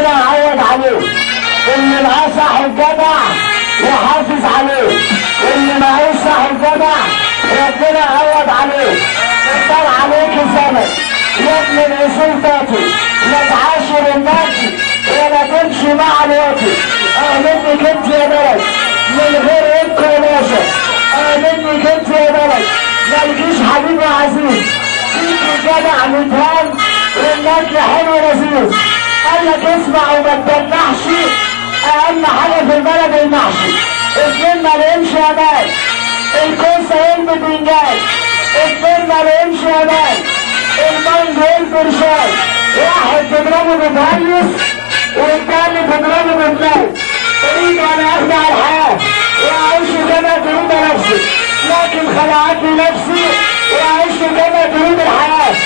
ربنا يعوض عليه. اللي معاه صاحب جدع يحافظ عليه، واللي معاه صاحب جدع ربنا يعوض عليه. يطال عليك الزمن يا ابن الاصول تاتي، لا تعاشر الناجي ولا تمشي مع الوطي. منك انت يا بلد من غير انت يا باشا، منك انت يا بلد مالكيش حبيب عزيز. فيك الجدع متهان والناجي حلو لذيذ. قال لك اسمع وما تدلعش، اهم حاجه في البلد المحشي. اتنين ما لهمش امان، الكوسه والبتنجان. اتنين ما لهمش امان، المانجو والبرشام. واحد تضربه بتهيس والتاني تضربه بتلوث. اريد ان اخدع الحياه واعيش كما تريد نفسي، لكن خدعتني نفسي واعيش كما تريد الحياه.